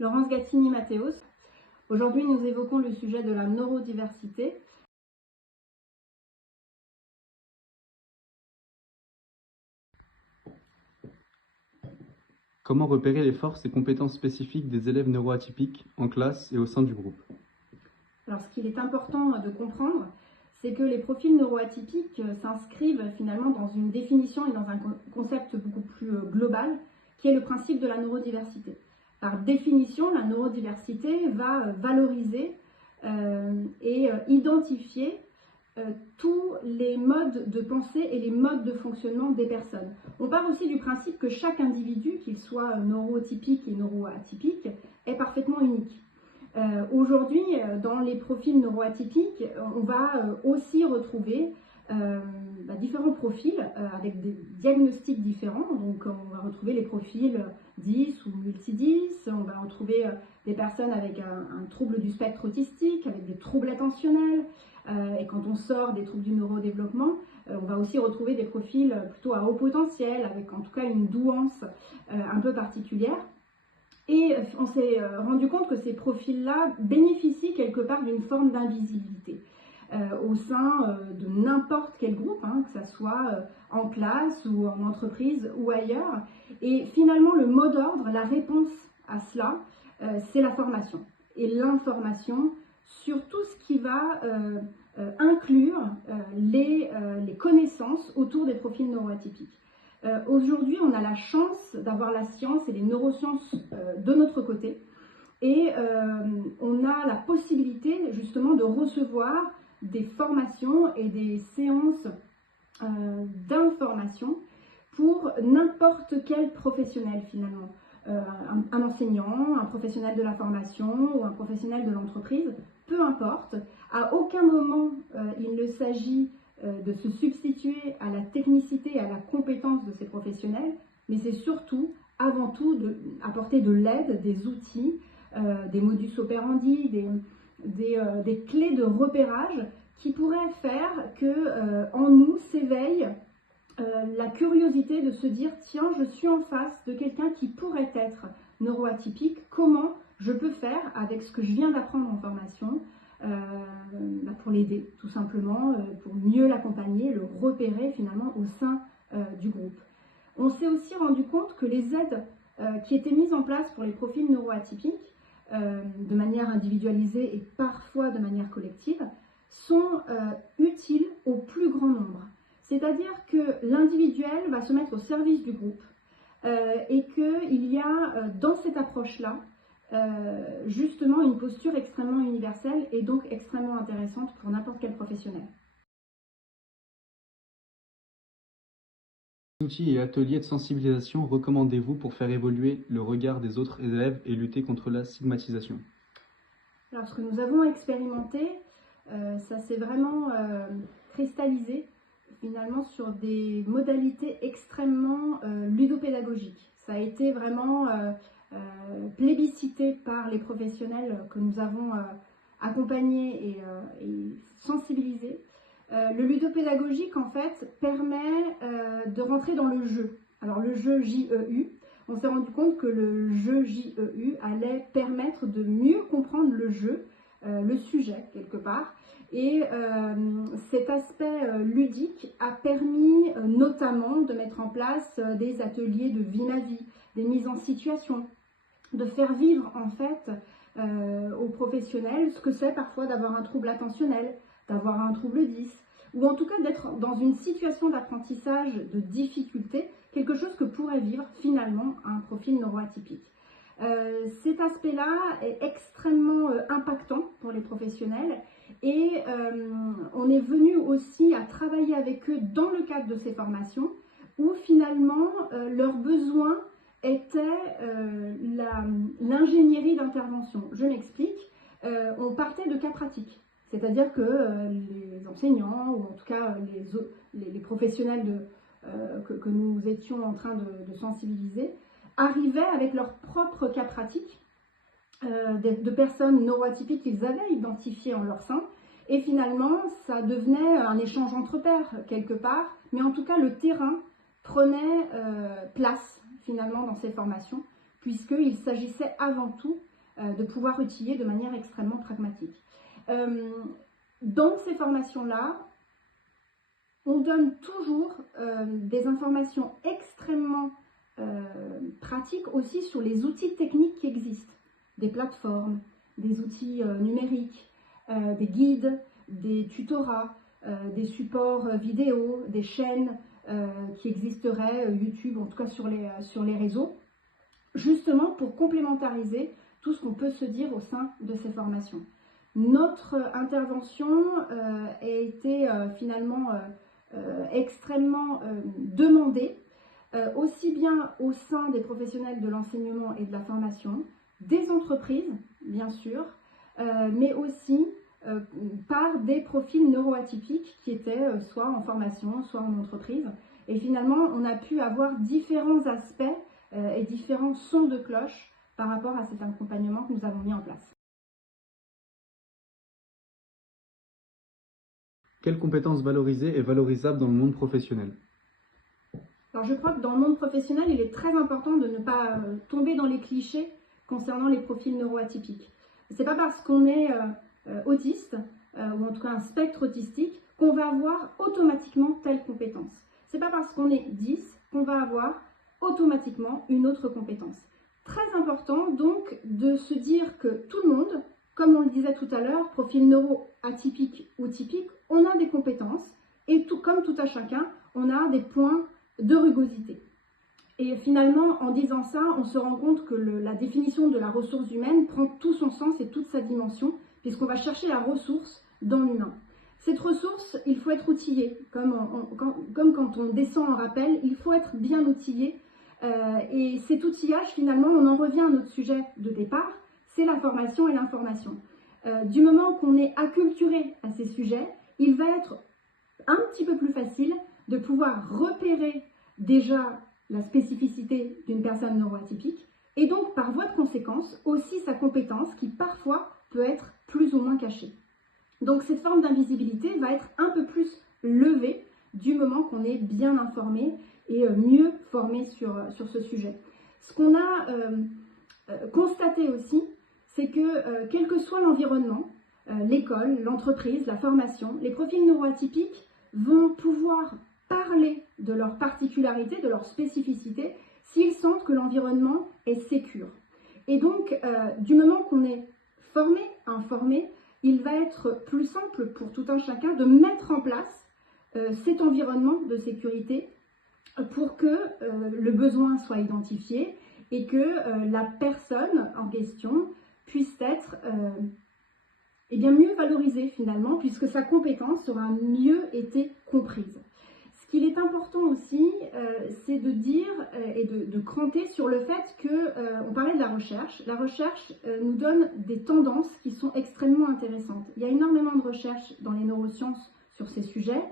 Laurence Gattini-Mathéos. Aujourd'hui, nous évoquons le sujet de la neurodiversité. Comment repérer les forces et compétences spécifiques des élèves neuroatypiques en classe et au sein du groupe? Alors, ce qu'il est important de comprendre, c'est que les profils neuroatypiques s'inscrivent finalement dans une définition et dans un concept beaucoup plus global, qui est le principe de la neurodiversité. Par définition, la neurodiversité va valoriser et identifier tous les modes de pensée et les modes de fonctionnement des personnes. On part aussi du principe que chaque individu, qu'il soit neurotypique et neuroatypique, est parfaitement unique. Aujourd'hui, dans les profils neuroatypiques, on va aussi retrouver différents profils avec des diagnostics différents. Donc, on va retrouver les profils 10 ou multi-10, on va retrouver des personnes avec un trouble du spectre autistique, avec des troubles attentionnels, et quand on sort des troubles du neurodéveloppement, on va aussi retrouver des profils plutôt à haut potentiel, avec en tout cas une douance un peu particulière. Et on s'est rendu compte que ces profils-là bénéficient quelque part d'une forme d'invisibilité au sein de n'importe quel groupe, que ce soit en classe ou en entreprise ou ailleurs. Et finalement, le mot d'ordre, la réponse à cela, c'est la formation et l'information sur tout ce qui va inclure les connaissances autour des profils neuroatypiques. Aujourd'hui, on a la chance d'avoir la science et les neurosciences de notre côté et on a la possibilité justement de recevoir des formations et des séances d'information pour n'importe quel professionnel finalement. Un enseignant, un professionnel de la formation ou un professionnel de l'entreprise, peu importe. À aucun moment il ne s'agit de se substituer à la technicité et à la compétence de ces professionnels, mais c'est surtout, avant tout, d'apporter de l'aide, des outils, des modus operandi, des clés de repérage qui pourraient faire que en nous s'éveille la curiosité de se dire « Tiens, je suis en face de quelqu'un qui pourrait être neuroatypique, comment je peux faire avec ce que je viens d'apprendre en formation ?» pour l'aider, tout simplement, pour mieux l'accompagner, le repérer finalement au sein du groupe. On s'est aussi rendu compte que les aides qui étaient mises en place pour les profils neuroatypiques, de manière individualisée et parfois de manière collective, sont utiles au plus grand nombre. C'est-à-dire que l'individuel va se mettre au service du groupe et qu'il y a dans cette approche-là justement une posture extrêmement universelle et donc extrêmement intéressante pour n'importe quel professionnel. Quels outils et ateliers de sensibilisation recommandez-vous pour faire évoluer le regard des autres élèves et lutter contre la stigmatisation? Alors, ce que nous avons expérimenté, ça s'est vraiment cristallisé finalement sur des modalités extrêmement ludopédagogiques. Ça a été vraiment plébiscité par les professionnels que nous avons accompagnés et sensibilisés. Le ludopédagogique, en fait, permet de rentrer dans le jeu. Alors, le jeu JEU, on s'est rendu compte que le jeu JEU allait permettre de mieux comprendre le jeu, le sujet, quelque part. Et cet aspect ludique a permis notamment de mettre en place des ateliers de vie ma vie, des mises en situation, de faire vivre en fait aux professionnels ce que c'est parfois d'avoir un trouble attentionnel, d'avoir un trouble 10, ou en tout cas d'être dans une situation d'apprentissage de difficulté, quelque chose que pourrait vivre finalement un profil neuroatypique. Cet aspect-là est extrêmement impactant pour les professionnels et on est venu aussi à travailler avec eux dans le cadre de ces formations où finalement leurs besoins était l'ingénierie d'intervention. Je m'explique, on partait de cas pratiques, c'est-à-dire que les enseignants, ou en tout cas les professionnels que nous étions en train de sensibiliser, arrivaient avec leurs propres cas pratiques de personnes neuroatypiques qu'ils avaient identifiées en leur sein, et finalement ça devenait un échange entre pairs quelque part, mais en tout cas le terrain prenait place finalement dans ces formations, puisqu'il s'agissait avant tout de pouvoir outiller de manière extrêmement pragmatique. Dans ces formations-là, on donne toujours des informations extrêmement pratiques aussi sur les outils techniques qui existent, des plateformes, des outils numériques, des guides, des tutorats, des supports vidéo, des chaînes qui existeraient, YouTube en tout cas sur les réseaux, justement pour complémentariser tout ce qu'on peut se dire au sein de ces formations. Notre intervention a été finalement extrêmement demandée, aussi bien au sein des professionnels de l'enseignement et de la formation, des entreprises, bien sûr, mais aussi par des profils neuroatypiques qui étaient soit en formation, soit en entreprise. Et finalement, on a pu avoir différents aspects et différents sons de cloche par rapport à cet accompagnement que nous avons mis en place. Quelles compétences valorisées et valorisables dans le monde professionnel? Alors je crois que dans le monde professionnel, il est très important de ne pas tomber dans les clichés concernant les profils neuroatypiques. C'est pas parce qu'on est autiste, ou en tout cas un spectre autistique, qu'on va avoir automatiquement telle compétence. C'est pas parce qu'on est 10 qu'on va avoir automatiquement une autre compétence. Très important donc de se dire que tout le monde, comme on le disait tout à l'heure, profil neuroatypique ou typique, on a des compétences et comme tout à chacun, on a des points de rugosité. Et finalement, en disant ça, on se rend compte que la définition de la ressource humaine prend tout son sens et toute sa dimension, puisqu'on va chercher la ressource dans l'humain. Cette ressource, il faut être outillé, comme quand on descend en rappel, il faut être bien outillé. Et cet outillage, finalement, on en revient à notre sujet de départ, c'est la formation et l'information. Du moment qu'on est acculturé à ces sujets, il va être un petit peu plus facile de pouvoir repérer déjà la spécificité d'une personne neuroatypique et donc par voie de conséquence aussi sa compétence qui parfois peut être plus ou moins cachée. Donc cette forme d'invisibilité va être un peu plus levée du moment qu'on est bien informé et mieux formé sur ce sujet. Ce qu'on a constaté aussi, c'est que quel que soit l'environnement, l'école, l'entreprise, la formation, les profils neuroatypiques vont pouvoir parler de leurs particularités, de leurs spécificités, s'ils sentent que l'environnement est sécure. Et donc, du moment qu'on est formé, informé, il va être plus simple pour tout un chacun de mettre en place cet environnement de sécurité pour que le besoin soit identifié et que la personne en question puisse être mieux valorisée finalement, puisque sa compétence sera mieux été comprise. Ce qu'il est important aussi, c'est de dire et de cranter sur le fait qu'on parlait de la recherche. La recherche nous donne des tendances qui sont extrêmement intéressantes. Il y a énormément de recherches dans les neurosciences sur ces sujets.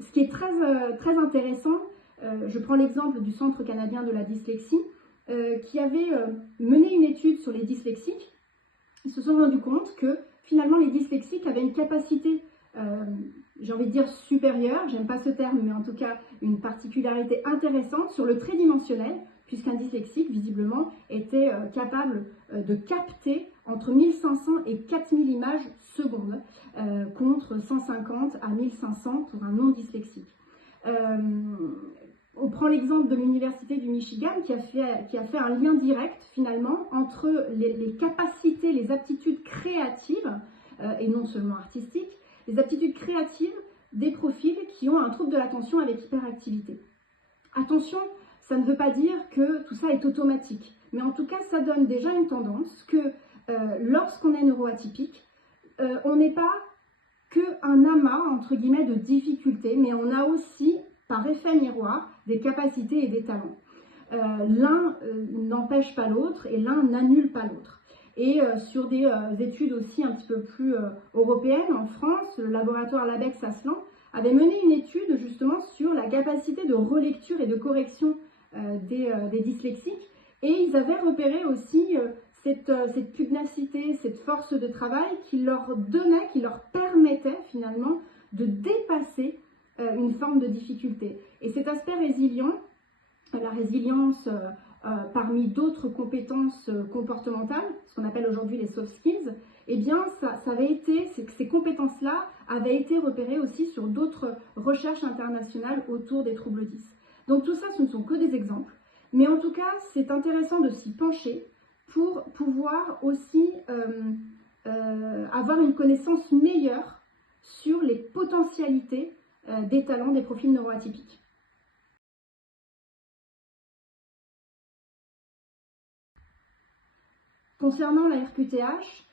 Ce qui est très intéressant, je prends l'exemple du Centre canadien de la dyslexie, qui avait mené une étude sur les dyslexiques. Ils se sont rendus compte que finalement les dyslexiques avaient une capacité j'ai envie de dire supérieure, j'aime pas ce terme, mais en tout cas une particularité intéressante sur le tridimensionnel, puisqu'un dyslexique, visiblement, était capable de capter entre 1500 et 4000 images secondes, contre 150 à 1500 pour un non-dyslexique. On prend l'exemple de l'Université du Michigan qui a fait un lien direct, finalement, entre les capacités, les aptitudes créatives, et non seulement artistiques, les aptitudes créatives des profils qui ont un trouble de l'attention avec hyperactivité. Attention, ça ne veut pas dire que tout ça est automatique, mais en tout cas, ça donne déjà une tendance que lorsqu'on est neuroatypique, on n'est pas qu'un amas, entre guillemets, de difficultés, mais on a aussi, par effet miroir, des capacités et des talents. L'un n'empêche pas l'autre et l'un n'annule pas l'autre. Et sur des études aussi un petit peu plus européennes, en France, le laboratoire Labex Aslan avait mené une étude justement sur la capacité de relecture et de correction des dyslexiques. Et ils avaient repéré aussi cette pugnacité, cette force de travail qui leur donnait, qui leur permettait finalement de dépasser une forme de difficulté. Et cet aspect résilient, la résilience parmi d'autres compétences comportementales, ce qu'on appelle aujourd'hui les soft skills, eh bien, ces compétences-là avaient été repérées aussi sur d'autres recherches internationales autour des troubles 10. Donc tout ça, ce ne sont que des exemples, mais en tout cas, c'est intéressant de s'y pencher pour pouvoir aussi avoir une connaissance meilleure sur les potentialités des talents des profils neuroatypiques. Concernant la RQTH,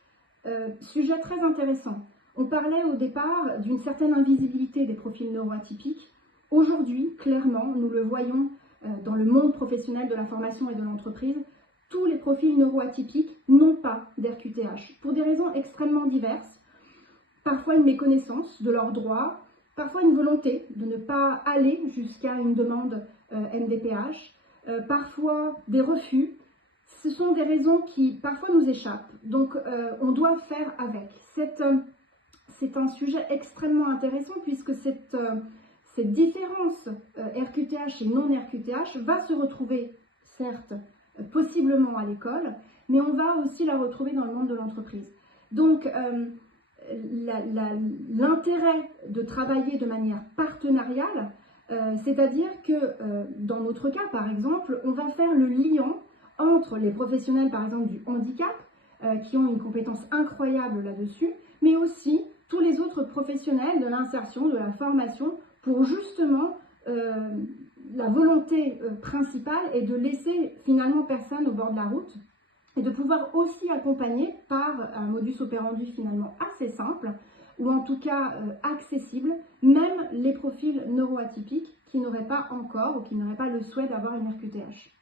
sujet très intéressant. On parlait au départ d'une certaine invisibilité des profils neuroatypiques. Aujourd'hui, clairement, nous le voyons dans le monde professionnel de la formation et de l'entreprise, tous les profils neuroatypiques n'ont pas d'RQTH pour des raisons extrêmement diverses. Parfois une méconnaissance de leurs droits, parfois une volonté de ne pas aller jusqu'à une demande MDPH, parfois des refus. Ce sont des raisons qui parfois nous échappent, donc on doit faire avec. C'est un sujet extrêmement intéressant puisque cette différence RQTH et non-RQTH va se retrouver, certes, possiblement à l'école, mais on va aussi la retrouver dans le monde de l'entreprise. Donc, l'intérêt de travailler de manière partenariale, c'est-à-dire que dans notre cas, par exemple, on va faire le lien entre les professionnels, par exemple, du handicap, qui ont une compétence incroyable là-dessus, mais aussi tous les autres professionnels de l'insertion, de la formation, pour justement, la volonté principale est de laisser finalement personne au bord de la route et de pouvoir aussi accompagner par un modus operandi finalement assez simple, ou en tout cas accessible, même les profils neuroatypiques qui n'auraient pas encore ou qui n'auraient pas le souhait d'avoir une RQTH.